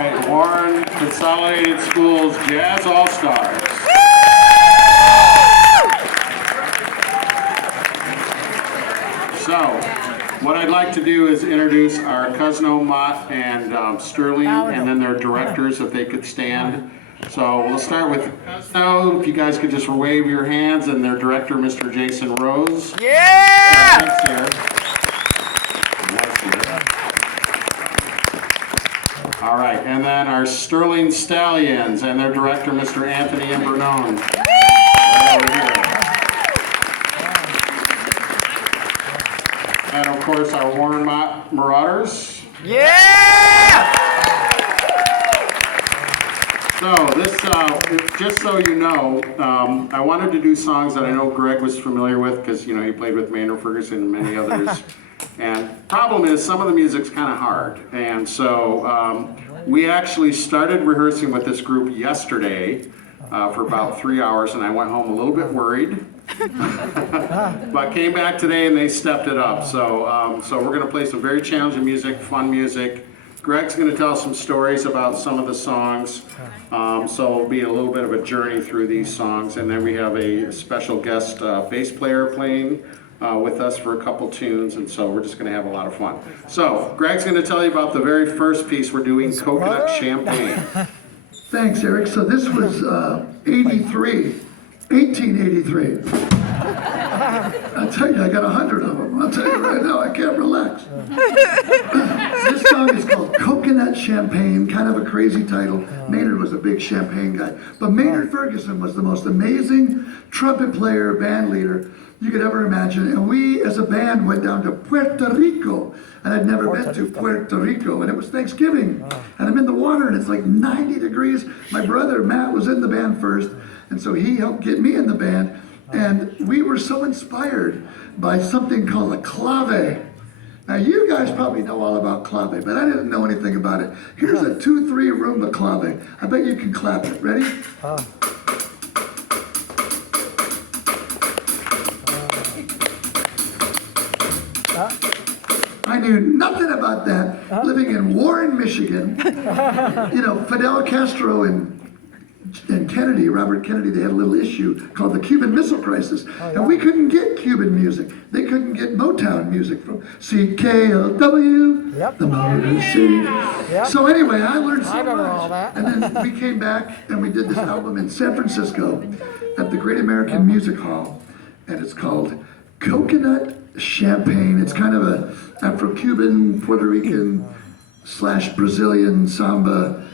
right, Warren Consolidated Schools Jazz All-Stars. So, what I'd like to do is introduce our Cosno, Mott, and Sterling, and then their directors, if they could stand. So we'll start with Cosno. If you guys could just wave your hands, and their director, Mr. Jason Rose. Yeah! Thanks, Sarah. Nice, Sarah. All right, and then our Sterling Stallions, and their director, Mr. Anthony Imbernone. Right over here. And of course, our Warren Mott Marauders. Yeah! So this, just so you know, I wanted to do songs that I know Greg was familiar with because, you know, he played with Maynard Ferguson and many others. And problem is, some of the music's kind of hard. And so we actually started rehearsing with this group yesterday for about 3 hours, and I went home a little bit worried. But came back today and they stepped it up. So, so we're going to play some very challenging music, fun music. Greg's going to tell some stories about some of the songs. So it'll be a little bit of a journey through these songs. And then we have a special guest bass player playing with us for a couple tunes. And so we're just going to have a lot of fun. So Greg's going to tell you about the very first piece we're doing, Coconut Champagne. Thanks, Eric. So this was 1883. I'll tell you, I got 100 of them. I'll tell you right now, I can't relax. This song is called Coconut Champagne, kind of a crazy title. Maynard was a big champagne guy. But Maynard Ferguson was the most amazing trumpet player, band leader you could ever imagine. And we, as a band, went down to Puerto Rico. And I'd never been to Puerto Rico. And it was Thanksgiving. And I'm in the water, and it's like 90 degrees. My brother, Matt, was in the band first. And so he helped get me in the band. And we were so inspired by something called a clave. Now you guys probably know all about clave, but I didn't know anything about it. Here's a 2-3 rumba clave. I bet you can clap it. Ready? I knew nothing about that, living in Warren, Michigan. You know, Fidel Castro and Kennedy, Robert Kennedy, they had a little issue called the Cuban Missile Crisis. And we couldn't get Cuban music. They couldn't get Motown music from CKLW, the Motor City. So anyway, I learned so much. And then we came back and we did this album in San Francisco at the Great American Music Hall. And it's called Coconut Champagne. It's kind of a Afro-Cuban, Puerto Rican / Brazilian samba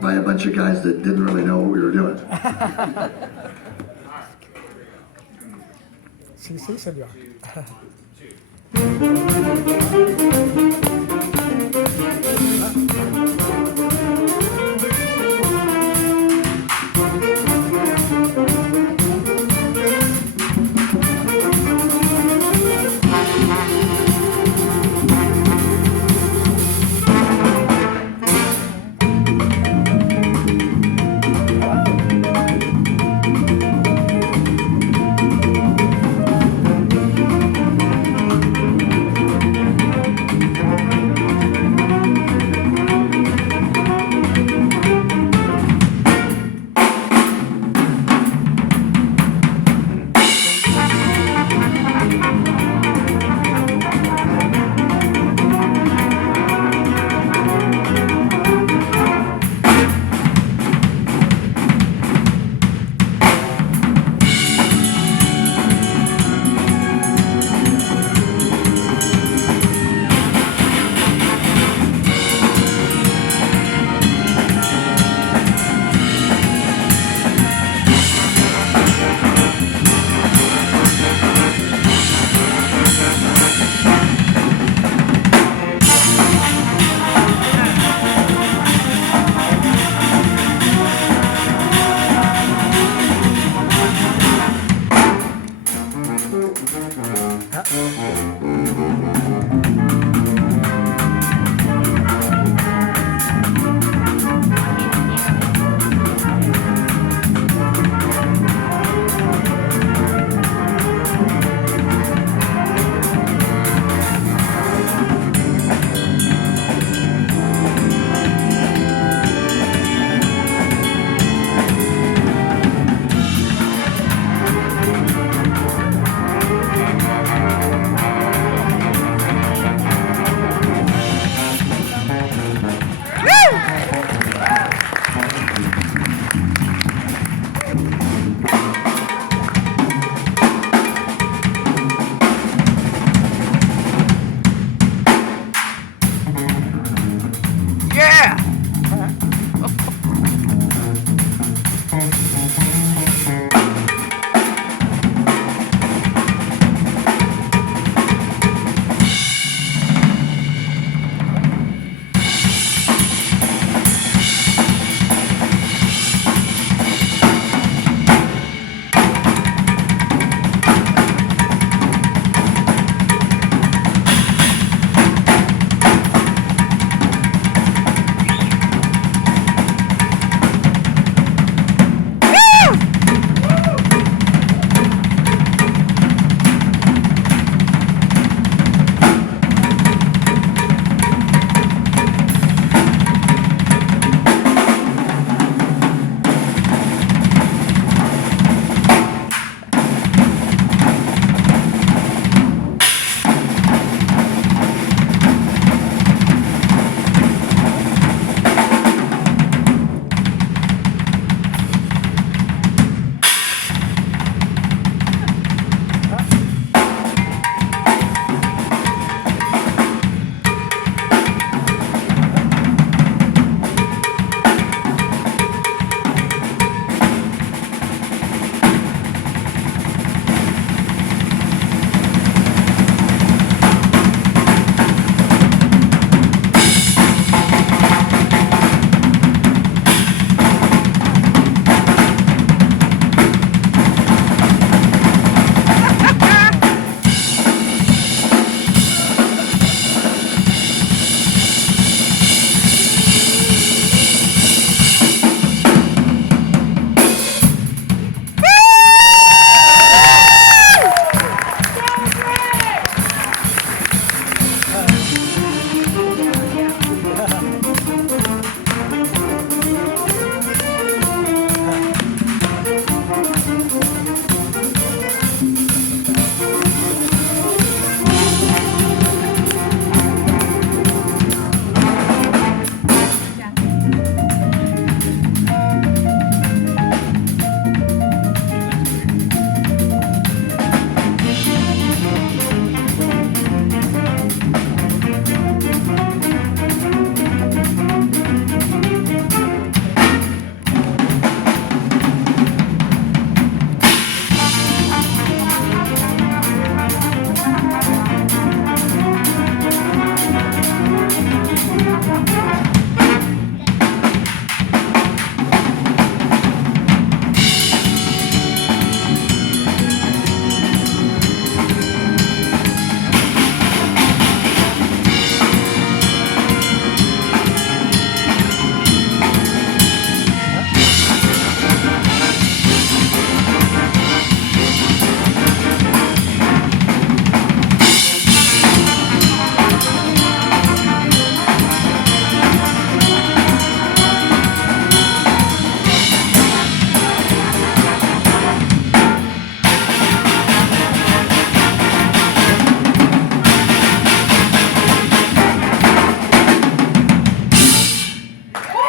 by a bunch of guys that didn't really know what we were doing. Sí, sí, señor.